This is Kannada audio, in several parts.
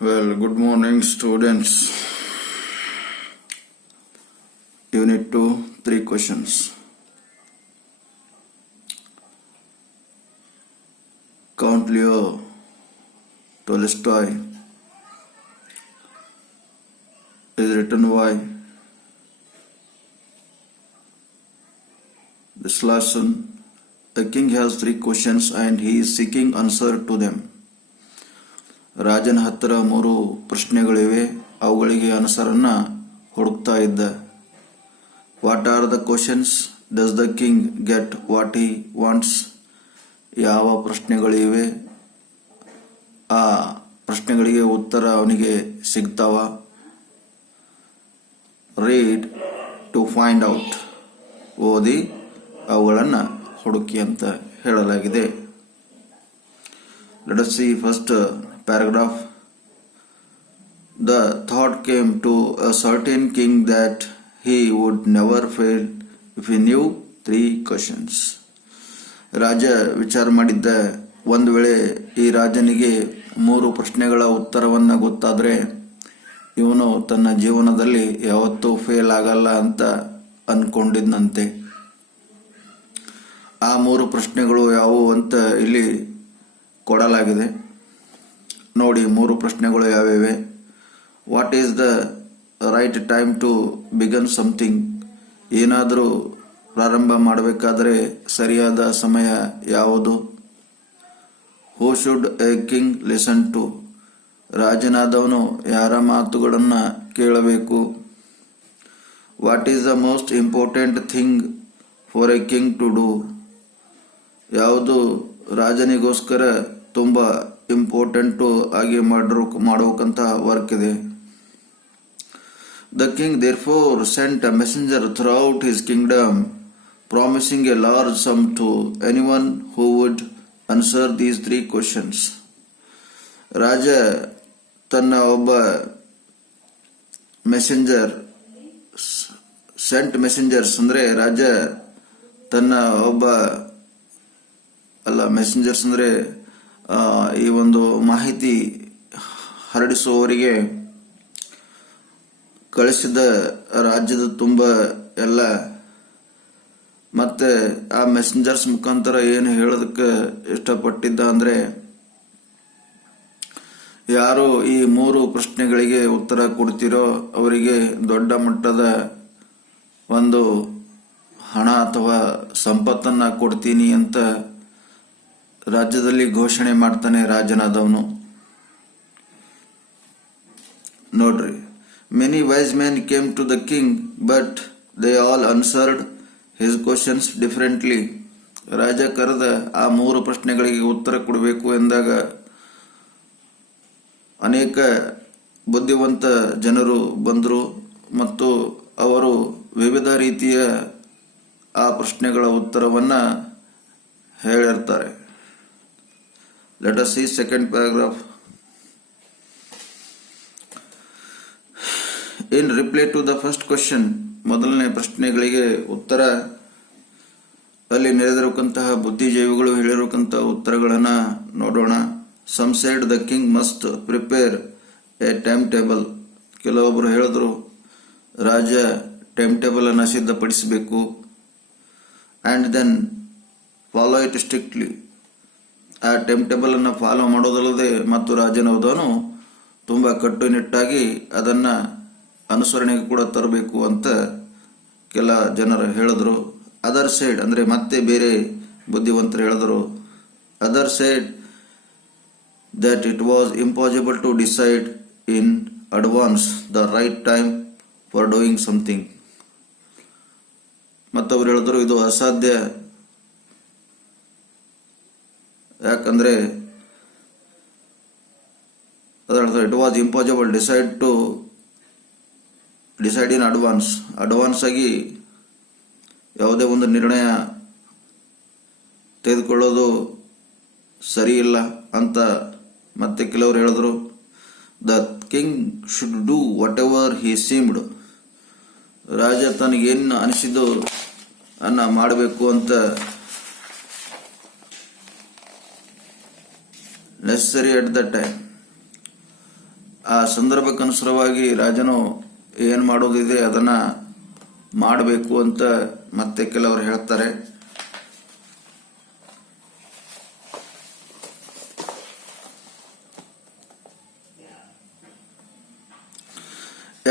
Well, good morning, students. Unit 2, 3 questions. Count Leo Tolstoy is written by this lesson. A king has 3 questions and he is seeking answer to them. ರಾಜನ ಹತ್ತಿರ 3 ಪ್ರಶ್ನೆಗಳಿವೆ, ಅವುಗಳಿಗೆ ಆನ್ಸರನ್ನ ಹುಡುಕ್ತಾ ಇದ್ದ. What are the questions? Does the king get what he wants? ಯಾವ ಪ್ರಶ್ನೆಗಳಿವೆ, ಆ ಪ್ರಶ್ನೆಗಳಿಗೆ ಉತ್ತರ ಅವನಿಗೆ ಸಿಗ್ತಾವ? ರೀಡ್ ಟು ಫೈಂಡ್ ಔಟ್, ಓದಿ ಅವುಗಳನ್ನು ಹುಡುಕಿ ಅಂತ ಹೇಳಲಾಗಿದೆ. Let us see first paragraph. The thought came to a certain king that he would never fail if he knew 3 questions. ರಾಜ ವಿಚಾರ ಮಾಡಿದ್ದ, ಒಂದು ವೇಳೆ ಈ ರಾಜನಿಗೆ 3 ಪ್ರಶ್ನೆಗಳ ಉತ್ತರವನ್ನು ಗೊತ್ತಾದರೆ ಇವನು ತನ್ನ ಜೀವನದಲ್ಲಿ ಯಾವತ್ತೂ ಫೇಲ್ ಆಗಲ್ಲ ಅಂತ ಅನ್ಕೊಂಡಿದ್ದಂತೆ. ಆ 3 ಪ್ರಶ್ನೆಗಳು ಯಾವುವು ಅಂತ ಇಲ್ಲಿ ಕೊಡಲಾಗಿದೆ. ನೋಡಿ, 3 ಪ್ರಶ್ನೆಗಳು ಯಾವ್ಯಾವೆ? What is the right time to begin something? ಏನಾದರೂ ಪ್ರಾರಂಭ ಮಾಡಬೇಕಾದರೆ ಸರಿಯಾದ ಸಮಯ ಯಾವುದು? Who should a king listen to? ರಾಜನಾದವನು ಯಾರ ಮಾತುಗಳನ್ನು ಕೇಳಬೇಕು? What is the most important thing for a king to do? ಯಾವುದು ರಾಜನಿಗೋಸ್ಕರ ತುಂಬ ಇಂಪಾರ್ಟೆಂಟು ಆಗಿ ಮಾಡಬೇಕಂತ ವರ್ಕ್ ಇದೆ. The king therefore sent a messenger throughout his kingdom, promising a large sum to anyone who would answer these 3 questions. ರಾಜ ತನ್ನ ಒಬ್ಬ ಸೆಂಟ್ ಮೆಸೆಂಜರ್ಸ್ ಅಂದ್ರೆ ರಾಜ ತನ್ನ ಒಬ್ಬ ಮೆಸೆಂಜರ್ಸ್ ಅಂದ್ರೆ ಈ ಒಂದು ಮಾಹಿತಿ ಹರಡಿಸುವವರಿಗೆ ಕಳಿಸಿದ ರಾಜ್ಯದ ತುಂಬ ಎಲ್ಲ. ಮತ್ತೆ ಆ ಮೆಸೆಂಜರ್ಸ್ ಮುಖಾಂತರ ಏನು ಹೇಳೋದಕ್ಕೆ ಇಷ್ಟಪಟ್ಟಿದ್ದ ಅಂದ್ರೆ, ಯಾರು ಈ 3 ಪ್ರಶ್ನೆಗಳಿಗೆ ಉತ್ತರ ಕೊಡ್ತಿರೋ ಅವರಿಗೆ ದೊಡ್ಡ ಮಟ್ಟದ ಒಂದು ಹಣ ಅಥವಾ ಸಂಪತ್ತನ್ನ ಕೊಡ್ತೀನಿ ಅಂತ ರಾಜ್ಯದಲ್ಲಿ ಘೋಷಣೆ ಮಾಡ್ತಾನೆ ರಾಜನಾದವನು. ನೋಡ್ರಿ, many wise men came to the king but they all answered his questions differently. ರಾಜ ಕರೆದ ಆ 3 ಪ್ರಶ್ನೆಗಳಿಗೆ ಉತ್ತರ ಕೊಡಬೇಕು ಎಂದಾಗ ಅನೇಕ ಬುದ್ಧಿವಂತ ಜನರು ಬಂದರು ಮತ್ತು ಅವರು ವಿವಿಧ ರೀತಿಯ ಆ ಪ್ರಶ್ನೆಗಳ ಉತ್ತರವನ್ನ ಹೇಳಿರ್ತಾರೆ. Let us see second paragraph. In reply to the first question, ಮೊದಲನೇ ಪ್ರಶ್ನೆಗಳಿಗೆ ಉತ್ತರ ಅಲ್ಲಿ ನೆರೆದಿರುವಂತಹ ಬುದ್ಧಿಜೀವಿಗಳು ಹೇಳಿರುವಂತಹ ಉತ್ತರಗಳನ್ನ ನೋಡೋಣ. Some said the king must prepare a timetable. ಕೆಲವೊಬ್ಬರು ಹೇಳಿದ್ರು ರಾಜ ಟೈಮ್ ಟೇಬಲ್ ಅನ್ನು ಸಿದ್ಧಪಡಿಸಬೇಕು. and then follow it strictly. ಆ ಟೈಮ್ ಟೇಬಲ್ ಅನ್ನು ಫಾಲೋ ಮಾಡೋದಲ್ಲದೆ ಮತ್ತು ರಾಜನವದವನು ತುಂಬಾ ಕಟ್ಟುನಿಟ್ಟಾಗಿ ಅದನ್ನ ಅನುಸರಣೆಗೆ ಕೂಡ ತರಬೇಕು ಅಂತ ಕೆಲ ಜನರು ಹೇಳಿದ್ರು. ಅದರ್ ಸೈಡ್ ಅಂದ್ರೆ ಮತ್ತೆ ಬೇರೆ ಬುದ್ಧಿವಂತರು ಹೇಳಿದ್ರು, other side that it was impossible to decide in advance the right time for doing something. ಮತ್ತವರು ಹೇಳಿದ್ರು ಇದು ಅಸಾಧ್ಯ, ಯಾಕಂದ್ರೆ it was impossible decide in advance ಆಗಿ ಯಾವುದೇ ಒಂದು ನಿರ್ಣಯ ತೆಗೆದುಕೊಳ್ಳೋದು ಸರಿ ಇಲ್ಲ ಅಂತ ಮತ್ತೆ ಕೆಲವರು ಹೇಳಿದ್ರು. The king should do whatever he seemed. ರಾಜ ತನಗೇನು ಅನಿಸಿದ್ದು ಅನ್ನ ಮಾಡಬೇಕು ಅಂತ necessary at that time. ಆ ಸಂದರ್ಭಕ್ಕನುಸಾರವಾಗಿ ರಾಜನು ಏನು ಮಾಡೋದಿದೆ ಅದನ್ನ ಮಾಡಬೇಕು ಅಂತ ಮತ್ತೆ ಕೆಲವರು ಹೇಳ್ತಾರೆ.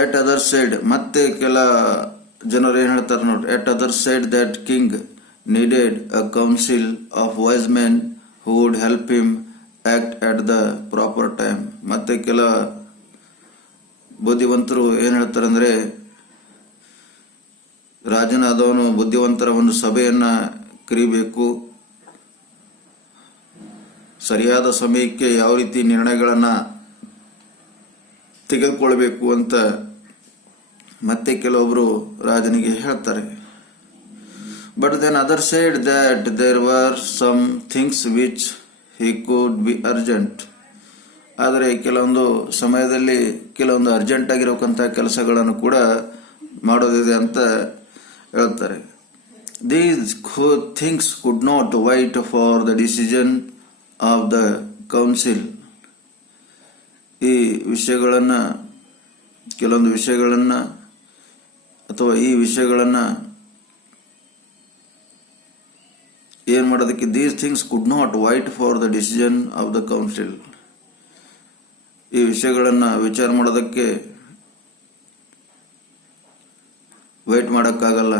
ಎಟ್ ಅದರ್ ಸೈಡ್, ಮತ್ತೆ ಕೆಲ ಜನರು ಏನ್ ಹೇಳ್ತಾರೆ ನೋಡಿ, at other side that king needed a council of wise men who would help him act at the proper time. ಮತ್ತೆ ಕೆಲ ಬುದ್ಧಿವಂತರು ಏನ್ ಹೇಳ್ತಾರೆ ಅಂದ್ರೆ, ರಾಜನಾದವನು ಬುದ್ಧಿವಂತರ ಒಂದು ಸಭೆಯನ್ನ ಕರೀಬೇಕು, ಸರಿಯಾದ ಸಮಯಕ್ಕೆ ಯಾವ ರೀತಿ ನಿರ್ಣಯಗಳನ್ನ ತೆಗೆದುಕೊಳ್ಬೇಕು ಅಂತ ಮತ್ತೆ ಕೆಲವೊಬ್ರು ರಾಜನಿಗೆ ಹೇಳ್ತಾರೆ. But then other said that there were some things which he could be urgent. ಆದರೆ ಕೆಲವೊಂದು ಸಮಯದಲ್ಲಿ ಕೆಲವೊಂದು ಅರ್ಜೆಂಟ್ ಆಗಿರೋಕ್ಕಂಥ ಕೆಲಸಗಳನ್ನು ಕೂಡ ಮಾಡೋದಿದೆ ಅಂತ ಹೇಳ್ತಾರೆ. These things could not wait for the decision of the council. ಈ ವಿಷಯಗಳನ್ನು, ಕೆಲವೊಂದು ವಿಷಯಗಳನ್ನು ಅಥವಾ ಈ ವಿಷಯಗಳನ್ನು ಏನ್ ಮಾಡೋದಕ್ಕೆ, these things could not wait for the decision of the council. ಈ ವಿಷಯಗಳನ್ನ ವಿಚಾರ ಮಾಡೋದಕ್ಕೆ ವೈಟ್ ಮಾಡೋಕ್ಕಾಗಲ್ಲ.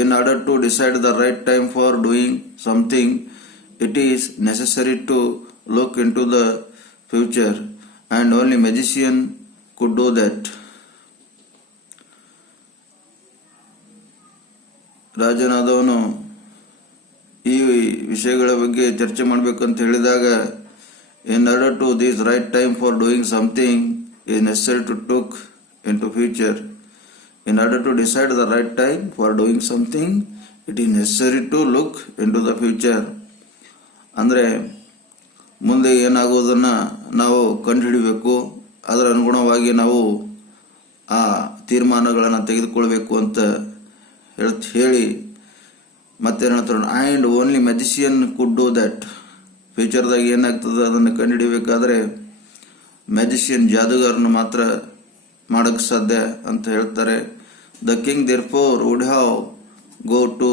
In order to decide the right time for doing something, it is necessary to look into the future and only magician could do that. ರಾಜನಾದವನು ಈ ವಿಷಯಗಳ ಬಗ್ಗೆ ಚರ್ಚೆ ಮಾಡಬೇಕಂತ ಹೇಳಿದಾಗ, in order to this right time for doing something is necessary to took into future. In order to decide the right time for doing something it is necessary to look into the future. ಅಂದರೆ ಮುಂದೆ ಏನಾಗೋದನ್ನ ನಾವು ಕಂಡುಹಿಡಿಬೇಕು, ಅದರ ಅನುಗುಣವಾಗಿ ನಾವು ಆ ತೀರ್ಮಾನಗಳನ್ನು ತೆಗೆದುಕೊಳ್ಬೇಕು ಅಂತ ಹೇಳಿ ಮತ್ತೇನು ಹೇಳ್ತಾರೆ, and only magician could do that. ಫ್ಯೂಚರ್ದಾಗ ಏನಾಗ್ತದೆ ಅದನ್ನು ಕಂಡುಹಿಡಿಬೇಕಾದ್ರೆ ಮ್ಯಾಜಿಷಿಯನ್, ಜಾದೂಗಾರನು ಮಾತ್ರ ಮಾಡೋಕ್ಕೆ ಸಾಧ್ಯ ಅಂತ ಹೇಳ್ತಾರೆ. The king therefore would have go to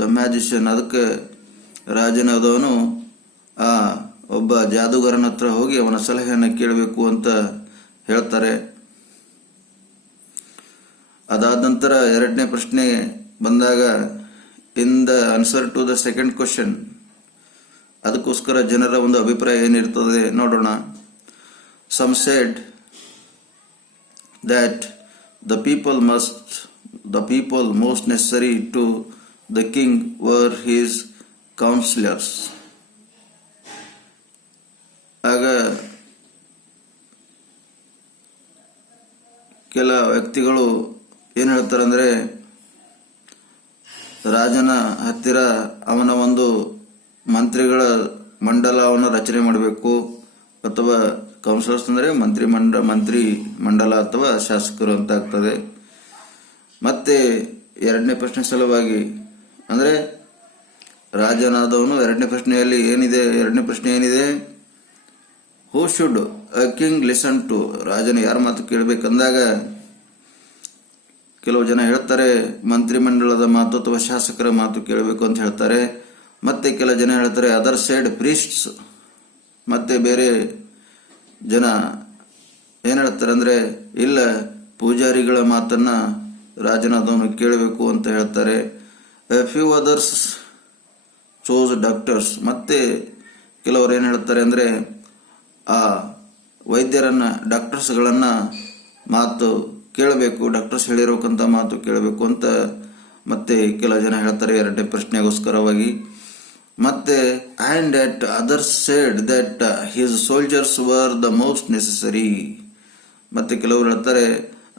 the magician. ಅದಕ್ಕೆ ರಾಜನಾದವನು ಆ ಒಬ್ಬ ಜಾದೂಗಾರನ ಹತ್ರ ಹೋಗಿ ಅವನ ಸಲಹೆಯನ್ನು ಕೇಳಬೇಕು ಅಂತ ಹೇಳ್ತಾರೆ. ಅದಾದ ನಂತರ ಎರಡನೇ ಪ್ರಶ್ನೆ ಬಂದಾಗ, in the answer to the second question, ಅದಕ್ಕೋಸ್ಕರ ಜನರ ಒಂದು ಅಭಿಪ್ರಾಯ ಏನಿರ್ತದೆ ನೋಡೋಣ. Some said that the people most necessary to the king were his counselors. ಆಗ ಕೆಲ ವ್ಯಕ್ತಿಗಳು ಏನು ಹೇಳ್ತಾರೆ ಅಂದರೆ, ರಾಜನ ಹತ್ತಿರ ಅವನ ಒಂದು ಮಂತ್ರಿಗಳ ಮಂಡಲವನ್ನು ರಚನೆ ಮಾಡಬೇಕು, ಅಥವಾ ಕೌನ್ಸಿಲರ್ಸ್ ಅಂದರೆ ಮಂತ್ರಿ ಮಂಡಲ ಅಥವಾ ಶಾಸಕರು ಅಂತ ಆಗ್ತದೆ. ಮತ್ತೆ ಎರಡನೇ ಪ್ರಶ್ನೆ ಸಲುವಾಗಿ ಅಂದರೆ ರಾಜನಾದವನು ಎರಡನೇ ಪ್ರಶ್ನೆ ಏನಿದೆ, who should a king listen to. ರಾಜನ ಯಾರ ಮಾತು ಕೇಳಬೇಕಂದಾಗ ಕೆಲವು ಜನ ಹೇಳ್ತಾರೆ ಮಂತ್ರಿಮಂಡಲದ ಮಾತು ಅಥವಾ ಶಾಸಕರ ಮಾತು ಕೇಳಬೇಕು ಅಂತ ಹೇಳ್ತಾರೆ. ಮತ್ತೆ ಕೆಲ ಜನ ಹೇಳ್ತಾರೆ ಅದರ್ ಸೈಡ್ ಪ್ರೀಸ್ಟ್ಸ್. ಮತ್ತೆ ಬೇರೆ ಜನ ಏನ್ ಹೇಳ್ತಾರೆ ಅಂದ್ರೆ, ಇಲ್ಲ ಪೂಜಾರಿಗಳ ಮಾತನ್ನ ರಾಜನಾದವನು ಕೇಳಬೇಕು ಅಂತ ಹೇಳ್ತಾರೆ. Few others chose doctors. ಮತ್ತೆ ಕೆಲವರು ಏನ್ ಹೇಳ್ತಾರೆ ಅಂದ್ರೆ, ಆ ವೈದ್ಯರನ್ನ, ಡಾಕ್ಟರ್ಸ್ಗಳನ್ನ ಮಾತು ಕೇಳಬೇಕು, ಡಾಕ್ಟರ್ಸ್ ಹೇಳಿರೋಕಂತ ಮಾತು ಕೇಳಬೇಕು ಅಂತ ಮತ್ತೆ ಕೆಲ ಜನ ಹೇಳ್ತಾರೆ ಎರಡನೇ ಪ್ರಶ್ನೆಗೋಸ್ಕರವಾಗಿ. ಮತ್ತೆ and at others said that his soldiers were the most necessary. ಮತ್ತೆ ಕೆಲವರು ಹೇಳ್ತಾರೆ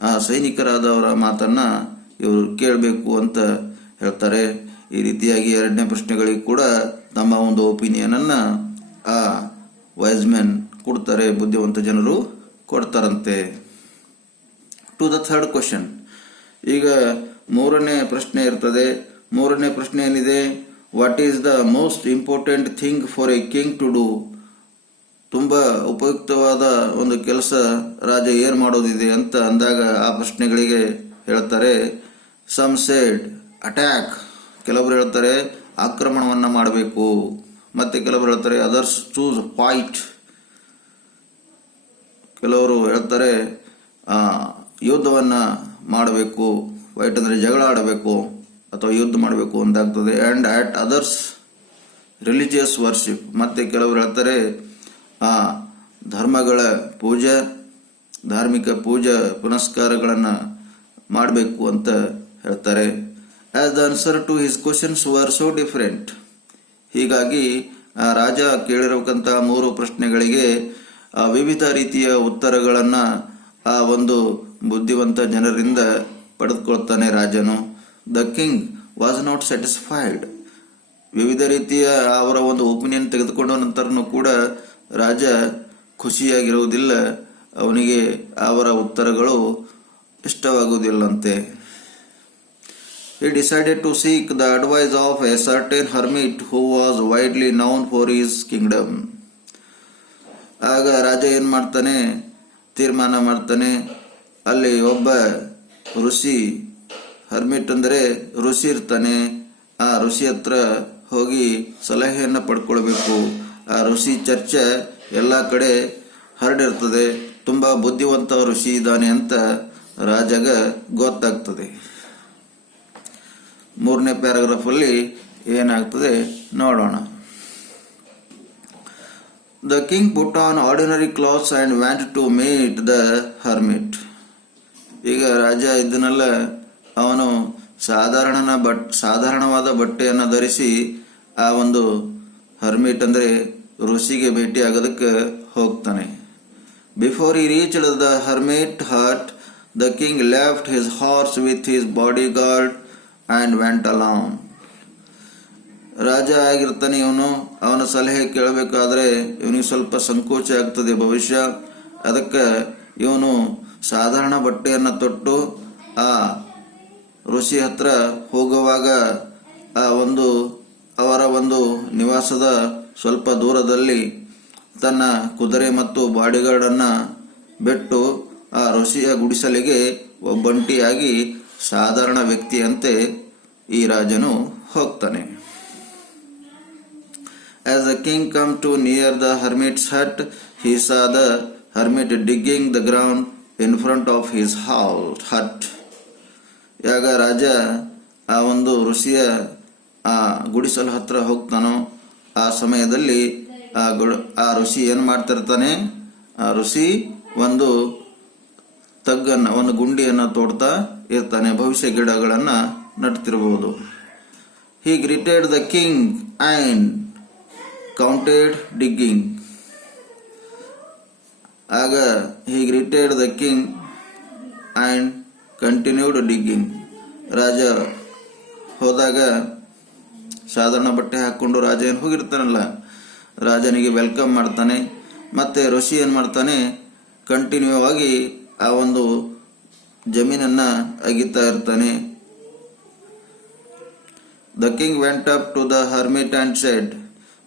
ಆ ಸೈನಿಕರಾದವರ ಮಾತನ್ನ ಇವರು ಕೇಳಬೇಕು ಅಂತ ಹೇಳ್ತಾರೆ. ಈ ರೀತಿಯಾಗಿ ಎರಡನೇ ಪ್ರಶ್ನೆಗಳಿಗೆ ಕೂಡ ತಮ್ಮ ಒಂದು ಒಪಿನಿಯನ್ ಅನ್ನ ಆ ವೈಸ್ ಮೆನ್ ಕೊಡ್ತಾರೆ, ಬುದ್ಧಿವಂತ ಜನರು ಕೊಡ್ತಾರಂತೆ. ಟು ದ ಥರ್ಡ್ ಕ್ವಶನ್, ಈಗ ಮೂರನೇ ಪ್ರಶ್ನೆ ಇರ್ತದೆ. ಮೂರನೇ ಪ್ರಶ್ನೆ ಏನಿದೆ, what is the most important thing for a king to do to ತುಂಬ ಉಪಯುಕ್ತವಾದ ಒಂದು ಕೆಲಸ ರಾಜ ಏನು ಮಾಡೋದಿದೆ ಅಂತ ಅಂದಾಗ ಆ ಪ್ರಶ್ನೆಗಳಿಗೆ ಹೇಳ್ತಾರೆ ಸಮ್ ಸೇಡ್ ಅಟ್ಯಾಕ್, ಕೆಲವರು ಹೇಳ್ತಾರೆ ಆಕ್ರಮಣವನ್ನು ಮಾಡಬೇಕು, ಮತ್ತೆ ಕೆಲವರು ಹೇಳ್ತಾರೆ ಅದರ್ಸ್ ಚೂಸ್ ಫೈಟ್, ಕೆಲವರು ಹೇಳ್ತಾರೆ ಯುದ್ಧವನ್ನು ಮಾಡಬೇಕು, ಫೈಟ್ ಅಂದರೆ ಜಗಳ ಆಡಬೇಕು ಅಥವಾ ಯುದ್ಧ ಮಾಡಬೇಕು ಅಂತಾಗ್ತದೆ. And at others religious worship, ಮತ್ತೆ ಕೆಲವರು ಹೇಳ್ತಾರೆ ಧರ್ಮಗಳ ಪೂಜೆ, ಧಾರ್ಮಿಕ ಪೂಜಾ ಪುನಸ್ಕಾರಗಳನ್ನು ಮಾಡಬೇಕು ಅಂತ ಹೇಳ್ತಾರೆ. As the answer to his questions were so different, ಹೀಗಾಗಿ ರಾಜ ಕೇಳಿರತಕ್ಕಂಥ 3 ಪ್ರಶ್ನೆಗಳಿಗೆ ವಿವಿಧ ರೀತಿಯ ಉತ್ತರಗಳನ್ನು ಆ ಒಂದು ಬುದ್ಧಿವಂತ ಜನರಿಂದ ಪಡೆದುಕೊಳ್ತಾನೆ ರಾಜನು. The king was not satisfied, ವಿವಿಧ ರೀತಿಯ ಅವರ ಒಂದು ಒಪಿನಿಯನ್ ತೆಗೆದುಕೊಂಡ ನಂತರನೂ ಕೂಡ ರಾಜ ಖುಷಿಯಾಗಿರುವುದಿಲ್ಲ, ಅವನಿಗೆ ಅವರ ಉತ್ತರಗಳು ಇಷ್ಟವಾಗುವುದಿಲ್ಲಂತೆ. He decided to seek the advice of a certain hermit who was widely known for his kingdom. ಆಗ ರಾಜ ಏನು ಮಾಡ್ತಾನೆ, ತೀರ್ಮಾನ ಮಾಡ್ತಾನೆ, ಅಲ್ಲಿ ಒಬ್ಬ ಋಷಿ, ಹರ್ಮಿಟ್ ಅಂದರೆ ಋಷಿ ಇರ್ತಾನೆ, ಆ ಋಷಿ ಹತ್ರ ಹೋಗಿ ಸಲಹೆಯನ್ನು ಪಡ್ಕೊಳ್ಬೇಕು. ಆ ಋಷಿ ಚರ್ಚೆ ಎಲ್ಲ ಕಡೆ ಹರಡಿರ್ತದೆ, ತುಂಬ ಬುದ್ಧಿವಂತ ಋಷಿ ಇದ್ದಾನೆ ಅಂತ ರಾಜಗ ಗೊತ್ತಾಗ್ತದೆ. 3ನೇ ಪ್ಯಾರಾಗ್ರಾಫಲ್ಲಿ ಏನಾಗ್ತದೆ ನೋಡೋಣ. The king put on ordinary clothes and went to meet the hermit. ಈಗ ರಾಜ ಇದನ್ನೆಲ್ಲ ಅವನು ಸಾಧಾರಣವಾದ ಬಟ್ಟೆಯನ್ನು ಧರಿಸಿ ಆ ಒಂದು ಹರ್ಮಿಟ್ ಅಂದರೆ ಋಷಿಗೆ ಭೇಟಿ ಆಗೋದಕ್ಕೆ ಹೋಗ್ತಾನೆ. Before he reached the hermit hut, the king left his horse with his bodyguard and went alone. ರಾಜ ಆಗಿರ್ತಾನೆ ಇವನು, ಅವನ ಸಲಹೆ ಕೇಳಬೇಕಾದ್ರೆ ಇವನಿಗೆ ಸ್ವಲ್ಪ ಸಂಕೋಚ ಆಗ್ತದೆ ಭವಿಷ್ಯ. ಅದಕ್ಕೆ ಇವನು ಸಾಧಾರಣ ಬಟ್ಟೆಯನ್ನು ತೊಟ್ಟು ಆ ಋಷಿ ಹತ್ರ ಹೋಗುವಾಗ ಅವರ ಒಂದು ನಿವಾಸದ ಸ್ವಲ್ಪ ದೂರದಲ್ಲಿ ತನ್ನ ಕುದುರೆ ಮತ್ತು ಬಾಡಿಗಾರ್ಡನ್ನು ಬಿಟ್ಟು ಆ ಋಷಿಯ ಗುಡಿಸಲಿಗೆ ಒಬ್ಬಂಟಿಯಾಗಿ ಸಾಧಾರಣ ವ್ಯಕ್ತಿಯಂತೆ ಈ ರಾಜನು ಹೋಗ್ತಾನೆ. As the king come to near the hermit's hut, he saw the hermit digging the ground in front of his hut. ಯಾಗ ರಾಜ ಆ ಒಂದು ಋಷಿಯ ಆ ಗುಡಿಸಲ ಹತ್ರ ಹೋಗ್ತಾನೋ ಆ ಸಮಯದಲ್ಲಿ ಆ ಋಷಿ ಏನು ಮಾಡ್ತಿರ್ತಾನೆ, ಆ ಋಷಿ ಒಂದು ತಗ್ಗನ್ನು, ಒಂದು ಗುಂಡಿಯನ್ನು ತೋಡ್ತಾ ಇರ್ತಾನೆ, ಭವಿಷ್ಯ ಗಿಡಗಳನ್ನು ನಡ್ತಿರಬಹುದು. He greeted the king and counted digging. ಆಗ he greeted the king and continued digging. ರಾಜ ಹೋದಾಗ ಸಾಧಾರಣ ಬಟ್ಟೆ ಹಾಕ್ಕೊಂಡು ರಾಜ ಏನು ಹೋಗಿರ್ತಾನಲ್ಲ, ರಾಜನಿಗೆ ವೆಲ್ಕಮ್ ಮಾಡ್ತಾನೆ. ಮತ್ತೆ ಋಷಿ ಏನು ಮಾಡ್ತಾನೆ, ಕಂಟಿನ್ಯೂ ಆಗಿ ಆ ಒಂದು ಜಮೀನನ್ನು ಅಗಿತಾ ಇರ್ತಾನೆ. The king went up to the hermit and said.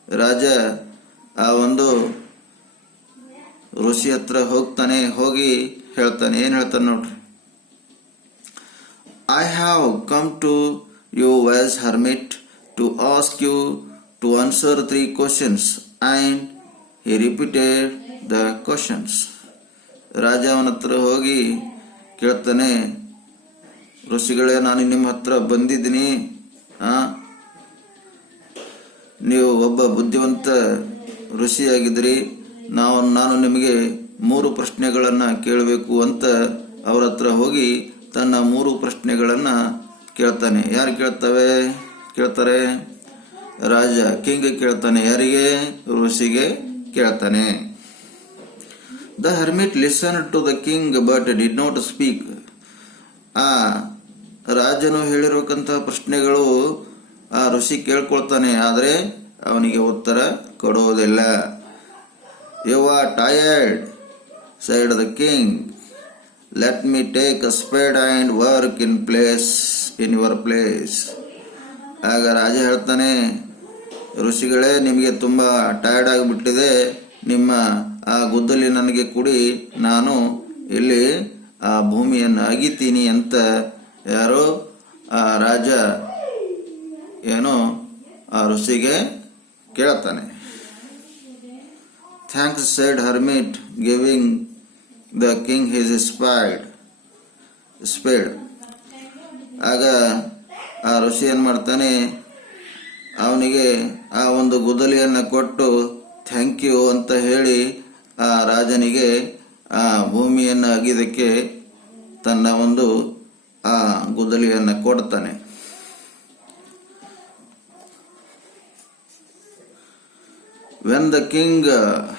ರಾಜ ಆ ಒಂದು ಋಷಿ ಹತ್ರ ಹೋಗ್ತಾನೆ, ಹೋಗಿ ಹೇಳ್ತಾನೆ, ಏನು ಹೇಳ್ತಾನೆ ನೋಡ್ರಿ. I have come to you as hermit to ask you to answer 3 questions, and he repeated the questions. ರಾಜ ಅವನ ಹತ್ರ ಹೋಗಿ ಕೇಳ್ತಾನೆ, ಋಷಿಗಳೇ, ನಾನು ನಿಮ್ಮ ಹತ್ರ ಬಂದಿದ್ದೀನಿ, ನೀವು ಒಬ್ಬ ಬುದ್ಧಿವಂತ ಋಷಿಯಾಗಿದ್ರಿ, ನಾನು ನಿಮಗೆ 3 ಪ್ರಶ್ನೆಗಳನ್ನು ಕೇಳಬೇಕು ಅಂತ ಅವ್ರ ಹತ್ರ ಹೋಗಿ ತನ್ನ 3 ಪ್ರಶ್ನೆಗಳನ್ನು ಕೇಳ್ತಾನೆ. ಯಾರು ಕೇಳ್ತಾರೆ? ರಾಜ, ಕಿಂಗ್ ಕೇಳ್ತಾನೆ. ಯಾರಿಗೆ? ಋಷಿಗೆ ಕೇಳ್ತಾನೆ. The hermit listen to the king but did not speak. ಆ ರಾಜನು ಹೇಳಿರತಕ್ಕಂತಹ ಪ್ರಶ್ನೆಗಳು ಆ ಋಷಿ ಕೇಳ್ಕೊಳ್ತಾನೆ, ಆದರೆ ಅವನಿಗೆ ಉತ್ತರ ಕೊಡುವುದಿಲ್ಲ. You are tired, said the king. Let me take a spade and work in your place. ಆಗ ರಾಜ ಹೇಳ್ತಾನೆ, ಋಷಿಗಳೇ, ನಿಮಗೆ ತುಂಬ ಟಯರ್ಡ್ ಆಗಿಬಿಟ್ಟಿದೆ, ನಿಮ್ಮ ಆ ಗುದ್ದಲಿ ನನಗೆ ಕೊಡಿ, ನಾನು ಇಲ್ಲಿ ಆ ಭೂಮಿಯನ್ನು ಅಗಿತೀನಿ ಅಂತ ಯಾರೋ ಆ ರಾಜ ಏನೋ ಆ ಋಷಿಗೆ ಕೇಳ್ತಾನೆ. Thanks shed hermit giving the king his speed. ಆಗ ಆ ಋಷಿ ಏನು ಮಾಡ್ತಾನೆ, ಅವನಿಗೆ ಆ ಒಂದು ಗುದ್ದಲಿಯನ್ನು ಕೊಟ್ಟು ಥ್ಯಾಂಕ್ ಯು ಅಂತ ಹೇಳಿ ಆ ರಾಜನಿಗೆ ಆ ಭೂಮಿಯನ್ನು ಅಗಿದಕ್ಕೆ ತನ್ನ ಒಂದು ಆ ಗುದ್ದಲಿಯನ್ನು ಕೊಡ್ತಾನೆ. When the king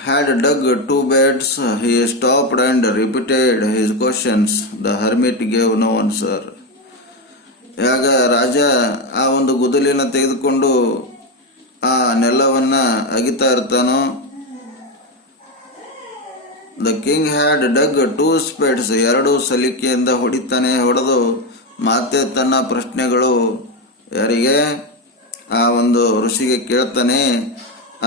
had dug 2 beds, he stopped and repeated his questions. The hermit gave no answer. ಆಗ ರಾಜ ಆ ಒಂದು ಗುದ್ದಲಿಯನ್ನು ತೆಗೆದುಕೊಂಡು ಆ ನೆಲವನ್ನ ಅಗಿತಾ ಇರ್ತಾನೋ. ದ ಕಿಂಗ್ ಹ್ಯಾಡ್ ಡಗ್ 2 spades, 2 ಸಲಿಕೆಯಿಂದ ಹೊಡೆದು ಮತ್ತೆ ತನ್ನ ಪ್ರಶ್ನೆಗಳು ಯಾರಿಗೆ, ಆ ಒಂದು ಋಷಿಗೆ ಕೇಳ್ತಾನೆ.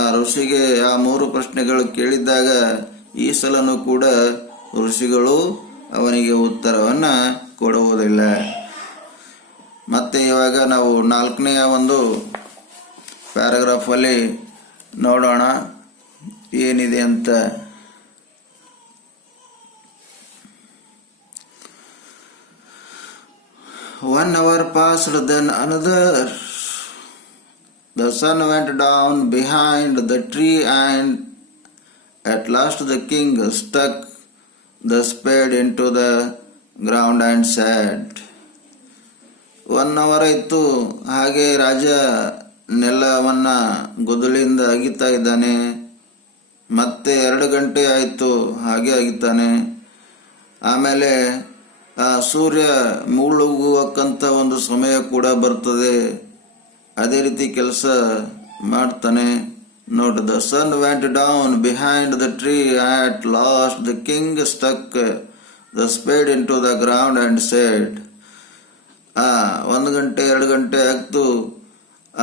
ಆ ಋಷಿಗೆ ಆ 3 ಪ್ರಶ್ನೆಗಳು ಕೇಳಿದ್ದಾಗ ಈ ಸಲನೂ ಕೂಡ ಋಷಿಗಳು ಅವನಿಗೆ ಉತ್ತರವನ್ನ ಕೊಡುವುದಿಲ್ಲ. ಮತ್ತೆ ಇವಾಗ ನಾವು 4ನೇ ಒಂದು ಪ್ಯಾರಾಗ್ರಾಫ್ ಅಲ್ಲಿ ನೋಡೋಣ ಏನಿದೆ ಅಂತ. One hour passed, then another. The sun went down behind the tree, and at last the king stuck the spade into the ground and said, 1 hour ಆಯಿತು. ಹಾಗೆ ರಾಜ ನೆಲವನ್ನ ಗುದ್ದಲಿಯಿಂದ ಅಗಿತಾ ಇದ್ದಾನೆ. ಮತ್ತೆ 2 ಗಂಟೆ ಆಯಿತು, ಹಾಗೆ ಅಗಿತಾನೆ. ಆಮೇಲೆ ಆ ಸೂರ್ಯ ಮುಳುಗುವಕ್ಕಂತ ಒಂದು ಸಮಯ ಕೂಡ ಬರ್ತದೆ, ಅದೇ ರೀತಿ ಕೆಲಸ ಮಾಡ್ತಾನೆ. Note, the sun went down behind the tree, at last the king stuck the spade into the ground and said. 1 ಗಂಟೆ 2 ಗಂಟೆ ಆಗ್ತು,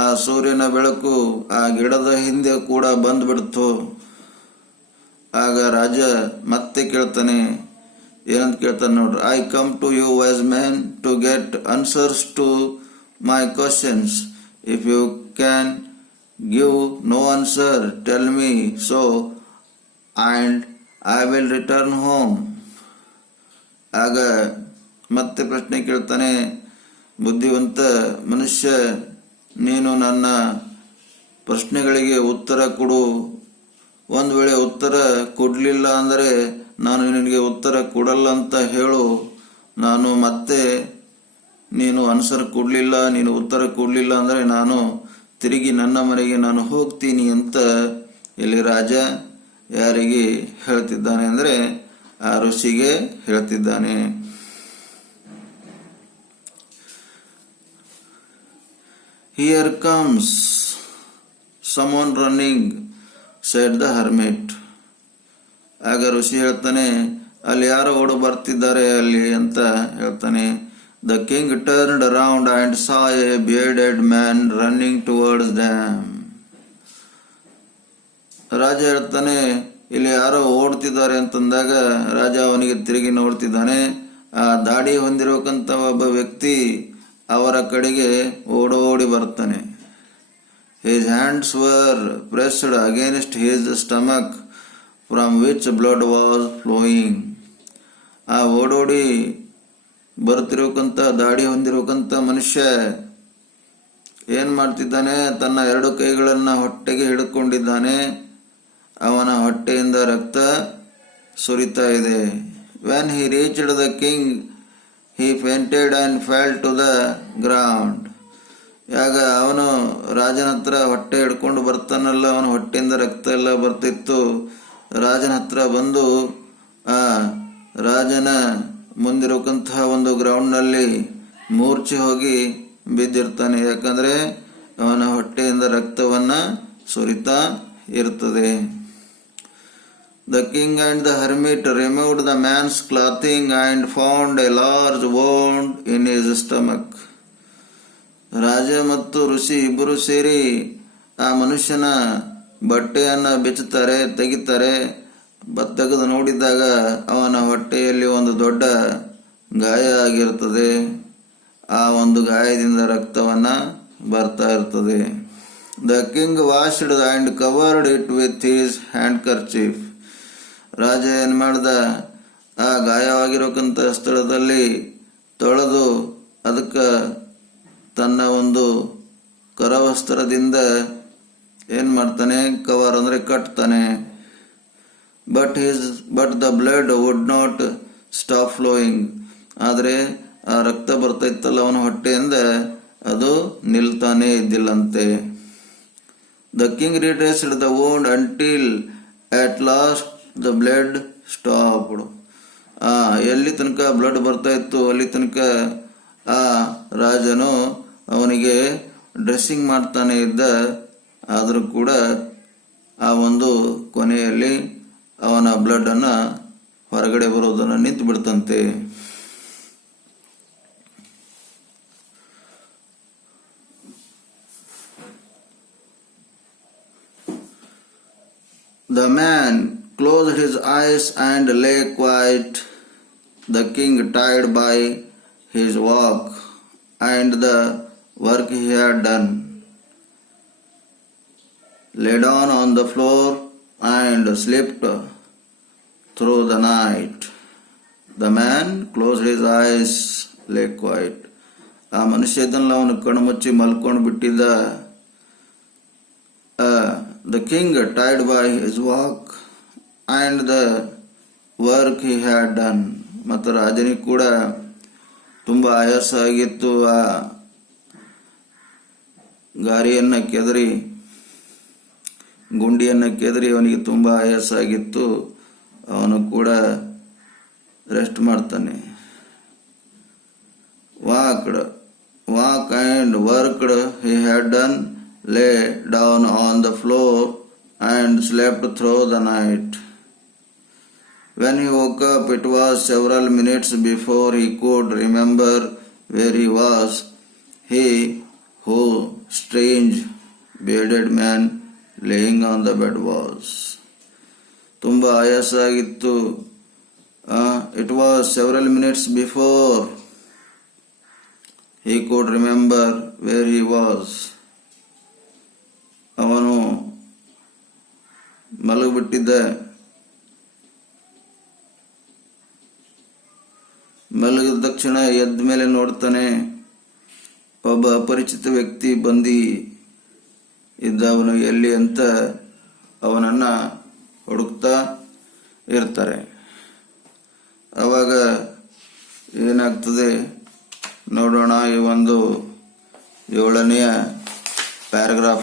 ಆ ಸೂರ್ಯನ ಬೆಳಕು ಆ ಗಿಡದ ಹಿಂದೆ ಕೂಡ ಬಂದ್ಬಿಡ್ತು. ಆಗ ರಾಜ ಮತ್ತೆ ಕೇಳ್ತಾನೆ, ಏನಂತ ಕೇಳ್ತಾನೆ ನೋಡ್ರಿ. I come to you wise man to get answers to my questions. If you can give no answer, tell me so, and I will return home. ಆಗ ಮತ್ತೆ ಪ್ರಶ್ನೆ ಕೇಳ್ತಾನೆ, ಬುದ್ಧಿವಂತ ಮನುಷ್ಯ, ನೀನು ನನ್ನ ಪ್ರಶ್ನೆಗಳಿಗೆ ಉತ್ತರ ಕೊಡು. ಒಂದು ವೇಳೆ ಉತ್ತರ ಕೊಡಲಿಲ್ಲ ಅಂದರೆ ನಾನು ನಿನಗೆ ಉತ್ತರ ಕೊಡಲ್ಲ ಅಂತ ಹೇಳು. ನಾನು ಮತ್ತೆ ನೀನು ಆನ್ಸರ್ ಕೊಡಲಿಲ್ಲ, ನೀನು ಉತ್ತರ ಕೊಡಲಿಲ್ಲ ಅಂದರೆ ನಾನು ತಿರುಗಿ ನನ್ನ ಮನೆಗೆ ನಾನು ಹೋಗ್ತೀನಿ ಅಂತ ಇಲ್ಲಿ ರಾಜ ಯಾರಿಗೆ ಹೇಳ್ತಿದ್ದಾನೆ ಅಂದರೆ ಆ ಋಷಿಗೆ ಹೇಳ್ತಿದ್ದಾನೆ. Here comes someone running said the hermit. ಆಗ ಋಷಿ ಹೇಳ್ತಾನೆ, ಅಲ್ಲಿ ಯಾರೋ ಓಡು ಬರ್ತಿದ್ದಾರೆ ಅಲ್ಲಿ ಅಂತ ಹೇಳ್ತಾನೆ. The king turned around and saw a bearded man running towards them. ರಾಜ ಹೇಳ್ತಾನೆ, ಇಲ್ಲಿ ಯಾರೋ ಓಡ್ತಿದ್ದಾರೆ ಅಂತಂದಾಗ ರಾಜ ಅವನಿಗೆ ತಿರುಗಿ ನೋಡ್ತಿದ್ದಾನೆ. ಆ ದಾಡಿ ಹೊಂದಿರಬೇಕಂತ ಒಬ್ಬ ವ್ಯಕ್ತಿ ಅವರ ಕಡೆಗೆ ಓಡೋಡಿ ಬರ್ತಾನೆ. His hands were pressed against his stomach, from which blood was flowing. ಆ ಓಡೋಡಿ ಬರ್ತಿರೋಕಂತ ದಾಡಿ ಹೊಂದಿರೋಕಂತ ಮನುಷ್ಯ ಏನ್ ಮಾಡ್ತಿದ್ದಾನೆ, ತನ್ನ 2 ಕೈಗಳನ್ನ ಹೊಟ್ಟೆಗೆ ಹಿಡ್ಕೊಂಡಿದ್ದಾನೆ. ಅವನ ಹೊಟ್ಟೆಯಿಂದ ರಕ್ತ ಸುರಿತಾ ಇದೆ. When he reached the king, he fainted and fell to the ground. ಆಗ ಅವನು ರಾಜನ ಹತ್ರ ಹೊಟ್ಟೆ ಹಿಡ್ಕೊಂಡು ಬರ್ತಾನಲ್ಲ, ಅವನ ಹೊಟ್ಟೆಯಿಂದ ರಕ್ತ ಎಲ್ಲ ಬರ್ತಿತ್ತು. ರಾಜನ ಹತ್ರ ಬಂದು ಆ ರಾಜನ ಮುಂದಿರೋಕಂತಹ ಒಂದು ಗ್ರೌಂಡ್ ನಲ್ಲಿ ಮೂರ್ಛೆ ಹೋಗಿ ಬಿದ್ದಿರ್ತಾನೆ. ಯಾಕಂದ್ರೆ ಅವನ ಹೊಟ್ಟೆಯಿಂದ ರಕ್ತವನ್ನ ಸುರಿತಾ ಇರ್ತದೆ. The king and the hermit removed the man's clothing and found a large wound in his stomach. ರಾಜ ಮತ್ತು ಋಷಿ ಇಬ್ಬರು ಸೇರಿ ಆ ಮನುಷ್ಯನ ಬಟ್ಟೆಯನ್ನು ಬಿಚ್ಚುತ್ತಾರೆ, ತೆಗಿತಾರೆ. ತೆಗೆದು ನೋಡಿದಾಗ ಅವನ ಹೊಟ್ಟೆಯಲ್ಲಿ ಒಂದು ದೊಡ್ಡ ಗಾಯ ಆಗಿರುತ್ತದೆ. ಆ ಒಂದು ಗಾಯದಿಂದ ರಕ್ತವನ್ನು ಬರ್ತಾ ಇರ್ತದೆ. The king washed and covered it with his handkerchief. ರಾಜ ಏನು ಮಾಡ್ದ, ಆ ಗಾಯವಾಗಿರೋಕ್ಕಂಥ ಸ್ಥಳದಲ್ಲಿ ತೊಳೆದು ಅದಕ್ಕೆ ತನ್ನ ಒಂದು ಕರವಸ್ತ್ರದಿಂದ ಏನು ಮಾಡ್ತಾನೆ, ಕವರ್ ಅಂದರೆ ಕಟ್ತಾನೆ. But the blood would not stop flowing. ಆದರೆ ಆ ರಕ್ತ ಬರ್ತಾ ಇತ್ತಲ್ಲ ಅವನ ಹೊಟ್ಟೆಯಿಂದ, ಅದು ನಿಲ್ತಾನೇ ಇದ್ದಿಲ್ಲಂತೆ. The king retraced the wound until at last the blood stopped. ಎಲ್ಲಿ ತನಕ ಬ್ಲಡ್ ಬರ್ತಾ ಇತ್ತು ಅಲ್ಲಿ ತನಕ ಆ ರಾಜನು ಅವನಿಗೆ ಡ್ರೆಸ್ಸಿಂಗ್ ಮಾಡ್ತಾನೆ ಇದ್ದ. ಆದರೂ ಕೂಡ ಆ ಒಂದು ಕೊನೆಯಲ್ಲಿ ಅವನ ಬ್ಲಡ್ಡನ್ನು ಹೊರಗಡೆ ಬರೋದನ್ನು ನಿಂತು ಬಿಡ್ತಂತೆ. The man closed his eyes and lay quiet. The king, tired by his walk and the work he had done, lay down on the floor and slept through the night. The man closed his eyes, lay quiet. ಆ ಮನುಷ್ಯ ಇದನ್ನ ಅವನು ಕಣ್ಣು ಮುಚ್ಚಿ ಮಲ್ಕೊಂಡು ಬಿಟ್ಟಿದ್ದ. The king, tired by his walk and the work he had done. ಮತ್ತು ರಾಜನಿಗೆ ಕೂಡ ತುಂಬ ಆಯಾಸ ಆಗಿತ್ತು. ಆ ಗಾರಿಯನ್ನು ಕೆದರಿ, ಗುಂಡಿಯನ್ನು ಕೆದರಿ ಅವನಿಗೆ ತುಂಬ ಆಯಾಸ ಆಗಿತ್ತು. ಅವನು ಕೂಡ ರೆಸ್ಟ್ ಮಾಡ್ತಾನೆ. Walk and worked he had done, lay down on the floor and slept through the night. When he woke up, it was several minutes before he could remember where he was. He, who strange bearded man laying on the bed was. ತುಂಬ ಆಯಾಸ ಆಗಿತ್ತು. It was several minutes before he could remember where he was. ಅವನು ಮಲಗಿಬಿಟ್ಟಿದ್ದ. ಮಲಗಿದ ತಕ್ಷಣ ಎದ್ದ ಮೇಲೆ ನೋಡ್ತಾನೆ, ಒಬ್ಬ ಅಪರಿಚಿತ ವ್ಯಕ್ತಿ ಬಂದು ಇದ್ದ. ಅವನು ಎಲ್ಲಿ ಅಂತ ಅವನನ್ನು ಹುಡುಕ್ತಾ ಇರ್ತಾರೆ. ಆವಾಗ ಏನಾಗ್ತದೆ ನೋಡೋಣ. ಈ ಒಂದು 7ನೇ ಪ್ಯಾರಾಗ್ರಾಫ್